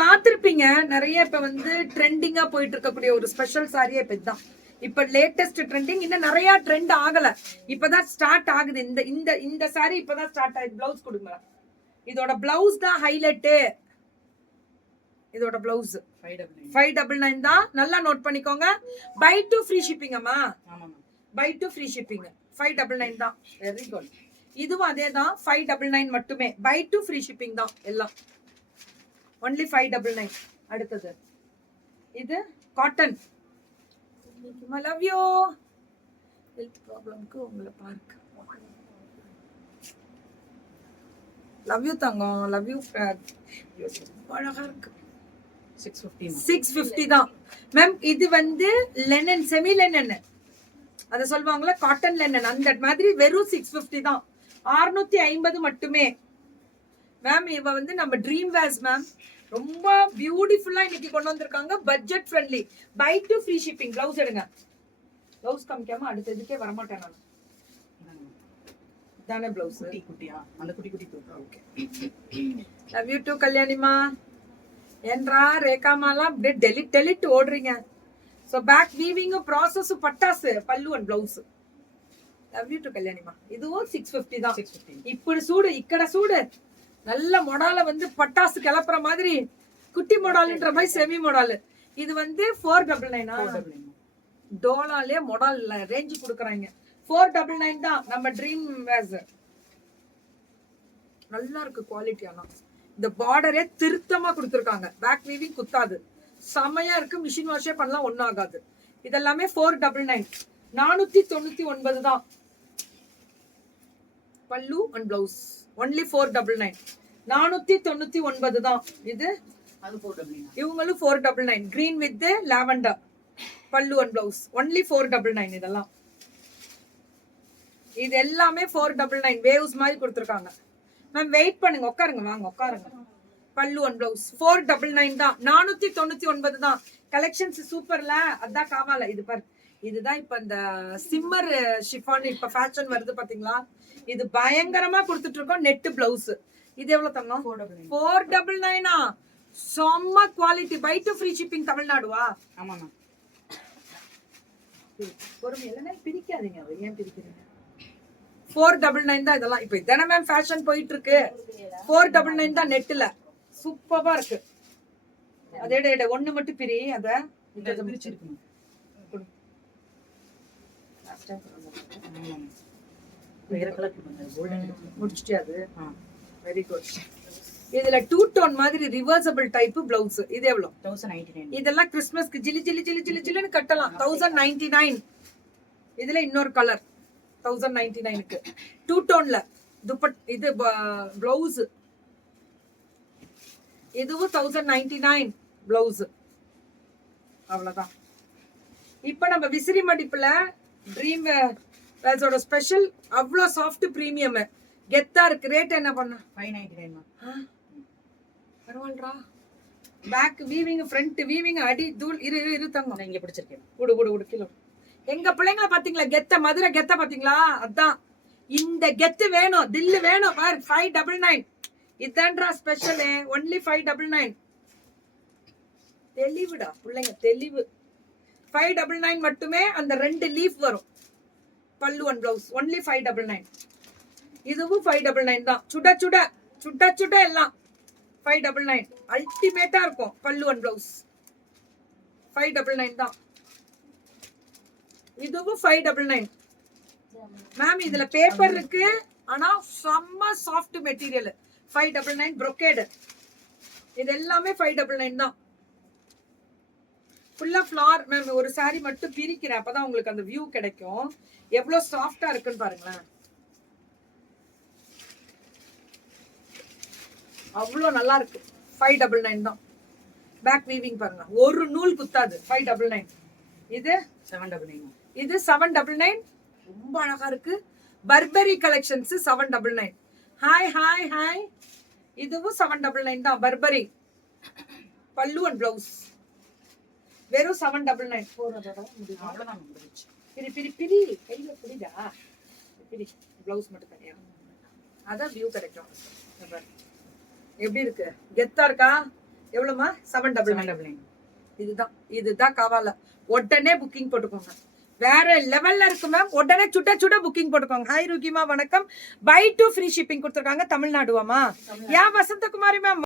பாத்திருப்பீங்க நிறைய. இப்ப வந்து ட்ரெண்டிங்கா போயிட்டு இருக்கக்கூடிய ஒரு ஸ்பெஷல் சாரியே இப்ப இதுதான். இப்ப லேட்டஸ்ட் ட்ரெண்டிங். இன்னும் நிறைய ட்ரெண்ட் ஆகல, இப்பதான் ஸ்டார்ட் ஆகுது. இந்த இந்த இந்த சாரி இப்பதான் ஸ்டார்ட் ஆகுது. பிளவுஸ் கொடுங்க. இதோட பிளவுஸ் தான் ஹைலைட். இதோட பிளவுஸ் 599 தான். நல்லா நோட் பண்ணிக்கோங்க. Buy 2 free shipping. அம்மா பை 2 ஃப்ரீ ஷிப்பிங். 599 தான். Very good. இதுவும் அதே தான். 599 மட்டுமே. பை 2 ஃப்ரீ ஷிப்பிங் தான் எல்லாம். ஒன்லி 599. அடுத்தது இது cotton. I love you. Health ப்ராப்ளம்க்கு உங்களை பார்க்க. லவ் யூ தங்கம். Love you. அழகா இருக்கு. 650 தான் மேம். இது வந்து லெனன், செமி லெனன் அத சொல்வாங்கல, காட்டன் லெனன், அந்த மாதிரி. வெறும் 650 தான். 650 மட்டுமே மேம். இவ வந்து நம்ம ட்ரீம் வேர்ஸ் மேம். ரொம்ப பியூட்டிஃபுல்லா இன்னைக்கு கொண்டு வந்திருக்காங்க. Budget friendly. Buy 2 free shipping. Blouse எடுங்க. பிளவுஸ் காமிக்காம அடுத்த இதுக்கே வர மாட்டேன் நான். தானே பிளவுஸ் குட்டியா? அந்த குட்டி குட்டி. ஓகே. லவ் யூ டு கல்யாணிமா. என்றா ரேகாமாலாம் அப்படியே டெலிட் ஓடுறீங்க. சோ பேக் வீவிங் ப்ராசஸ் பட்டாசு. பல்லு and blouse. Love you too கல்யாணிமா. இதுவும் 650 தான். இப்படி சூடு இக்கட சூடு. நல்ல மொடால வந்து பட்டாசு கிளப்புற மாதிரி. குட்டி மொடால்ன்ற மாதிரி செமி மொடால். இது வந்து 499. டோலாலே மொடால் ரேஞ்சு கொடுக்குறாங்க. 499 தான். நம்ம ட்ரீம் வேர்ஸ். நல்லா இருக்கு குவாலிட்டி. ஆனா இந்த பார்டரே திருத்தமா கொடுத்துருக்காங்க. பேக் வீவிங் குத்தாது. செமையா இருக்கு. மிஷின் வாஷே பண்ணலாம், ஒன்னும் ஆகாது. இதெல்லாமே 499. 499 தான். பல்லு அண்ட் பிளவுஸ். ஒன்லி 499. 499 தான். இது இவங்களும் 499. Green with lavender. பல்லு அண்ட் பிளவுஸ். ஒன்லி 499. இதெல்லாம் இது எல்லாமே 499. வேவ்ஸ் மாதிரி கொடுத்துருக்காங்க மேம். வெயிட் பண்ணுங்க. உட்காருங்க. வாங்க உட்காருங்க. பல்லு அண்ட் பிளவுஸ் 499 தான். 499 தான். கலெக்ஷன்ஸ் சூப்பர்ல. அதான் காவால. இது பாரு. இதுதான் இப்ப இந்த சிம்மர் ஷிஃபான் இப்ப ஃபேஷன் வருது பாத்தீங்களா? இது பயங்கரமா கொடுத்துட்டு இருக்கோம். Net blouse. இது எவ்வளவு தங்கம்? 499. செம்ம குவாலிட்டி. Buy 2 free shipping. தமிழ்நாடுவா? ஆமாண்ணா. பொறுமையில பிரிக்காதீங்க. அது ஏன் பிரிக்கிறீங்க? 499 தான் இதெல்லாம். இப்ப இதான மேம் ஃபேஷன் போயிட்டு இருக்கு. 499 தான் நெட்ல. சூப்பரா இருக்கு. அதேட ஒண்ணு மட்டும் பிரி. அத பிரிச்சிருக்கணும். முடிச்சிட்டியா? அது வெரி குட். இதுல 2 டோன் மாதிரி ரிவர்சபிள் டைப் பிளவுஸ். இது எவ்வளவு? 1099. இதெல்லாம் கிறிஸ்மஸ்க்கு ஜிலி ஜிலி ஜிலி ஜிலி ஜிலின்னு கட்டலாம். 1099. இதுல இன்னொரு கலர் 1099க்கு 2 டோன்ல துப்பட். இது பிளவுஸ். இதுவும் 1099 பிளவுஸ். அவ்வளவுதான். இப்ப நம்ம விசிறி மடிப்புல ட்ரீம் வேர்ஸோட ஸ்பெஷல். அவ்வளோ சாஃப்ட் பிரீமியம் கெத்தா இருக்கு. ரேட் என்ன பண்ண? 599. பரவாயில்லடா. பேக் வீவிங், ஃப்ரண்ட் வீவிங், அடி தூள். இரு தங்க. இங்க பிடிச்சிருக்கேன். குடு கிலோ. எங்க பிள்ளைங்களை பாத்தீங்களா? கெத்த மதுரை கெத்த பாத்தீங்களா? அதான் இந்த கெத்து வேணும். தில்லு வேணும். பாரு 599. இதான்டா ஸ்பெஷல். ஒன்லி 599. தெளிவுடா பிள்ளைங்க, தெளிவு. 599 மட்டுமே. அந்த 2 லீஃப் வரும். பல்லு அண்ட் பிளவுஸ். ஒன்லி 599. இதுவும் 599 தான். சுட சுட சுட சுட எல்லாம் 599. அல்டிமேட்டா இருக்கும். பல்லு அண்ட் பிளவுஸ் 599 தான். இதுவும் 599 மேம். இதுல பேப்பர் இருக்கு, ஆனா செம்ம சாஃப்ட் மெட்டீரியல். 599 brocade. இது எல்லாமே 599 தான். ஃபுல்லா ஃப்ளார் மேம். ஒரு சாரி மட்டும் பிரிக்கிறேன், அப்பதான் உங்களுக்கு அந்த வியூ கிடைக்கும். எவ்வளவு சாஃப்டா இருக்குன்னு பாருங்களேன். அவ்வளோ நல்லா இருக்கு. 599 தான். பேக் வீவிங் பாருங்க. ஒரு நூல் குத்தாது. 599. இது 799. இது 799. ரொம்ப அழகா இருக்கு. Burberry collections 799. ஹாய். இதுவும் 799 தான். பர்பரி பல்லு அண்ட் பிளவுஸ். வெறும் 799. அவ்வளவுதான். பிரி கையில பிரிடா. பிரி. பிளவுஸ் மட்டும் தனியா. அதான் வியூ கிடைக்கும். எப்படி இருக்கு? கெத்தா இருக்கா? எவ்வளவுமா 799. இதுதான் காவால. உடனே புக்கிங் போட்டுக்கோங்க. வேற லெவல்ல இருக்கு மேம். உடனே சுட்ட சுட்ட புக்கிங் போட்டுக்கோங்க. ஹாய் ருகிமா வணக்கம். பை 2 ஃப்ரீ ஷிப்பிங் கொடுத்துருக்காங்க. தமிழ்நாடுவாமா? யா வசந்தகுமாரி மேம்